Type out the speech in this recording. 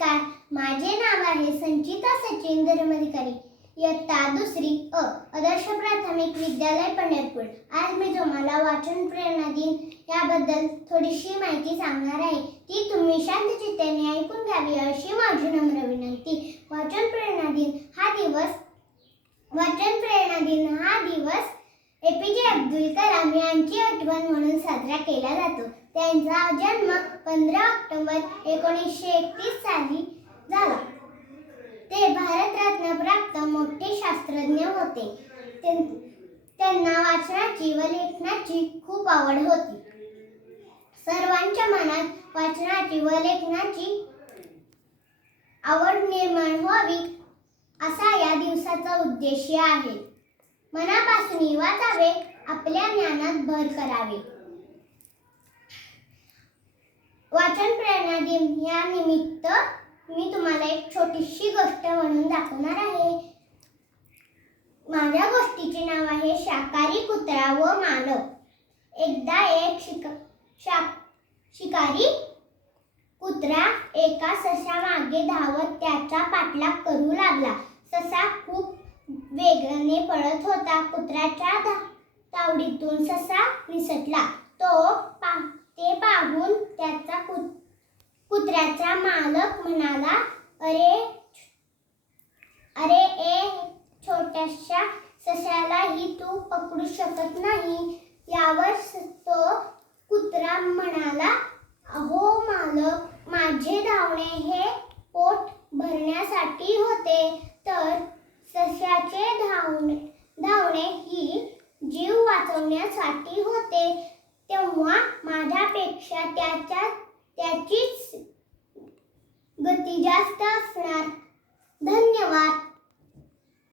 नमस्कार, माझे नाव आहे संचिता सचिन धर्माधिकारी, इयत्ता दुसरी अ, आदर्श प्राथमिक विद्यालय पंढरपूर। आज मी तुम्हाला वाचन प्रेरणा दिन याबद्दल थोडीशी माहिती सांगणार आहे, ती तुम्ही शांत चित्ताने ऐकून घ्यावी अशी माझी नम्र विनंती। वाचन प्रेरणा दिवस APJ अब्दुल कलाम यांची आठवण म्हणून साजरा केला जातो। त्यांचा जन्म 15 ऑक्टोबर 1931 साली झाला। ते भारतरत्न प्राप्त मोठे शास्त्रज्ञ होते। त्यांना वाचनाची व लेखनाची खूप आवड होती। सर्वांच्या मनात वाचनाची व लेखनाची आवड निर्माण व्हावी असा या दिवसाचा उद्देश आहे। मनापासून वाचावे, आपल्या ज्ञानात भर करावी। वाचन प्रेरणा दिन या निमित्त मी तुम्हाला एक छोटीशी गोष्ट म्हणून दाखवणार आहे। माझ्या गोष्टीचे नाव आहे शाकाहारी कुत्रा व मानव। एकदा एक शिकारी कुत्रा एका सशामागे धावत त्याचा पाठलाग करू लागला। ससा खूप वेगाने पळत होता। कुत्र्याच्या तावडीतून ससा निसटला। ते पाहून त्याचा कुत्र्याचा मालक म्हणाला, अरे ए छोट्याशा सशालाही तू पकडू शकत नाही। यावर तो कुत्रा म्हणाला, अहो मालक, माझे धावणे हे पोट भरण्यासाठी होते, तर सशाचे धावणे ही जीव वाचवण्यासाठी होते। तेव्हा माझ्यापेक्षा त्याचीच गती जास्त असणार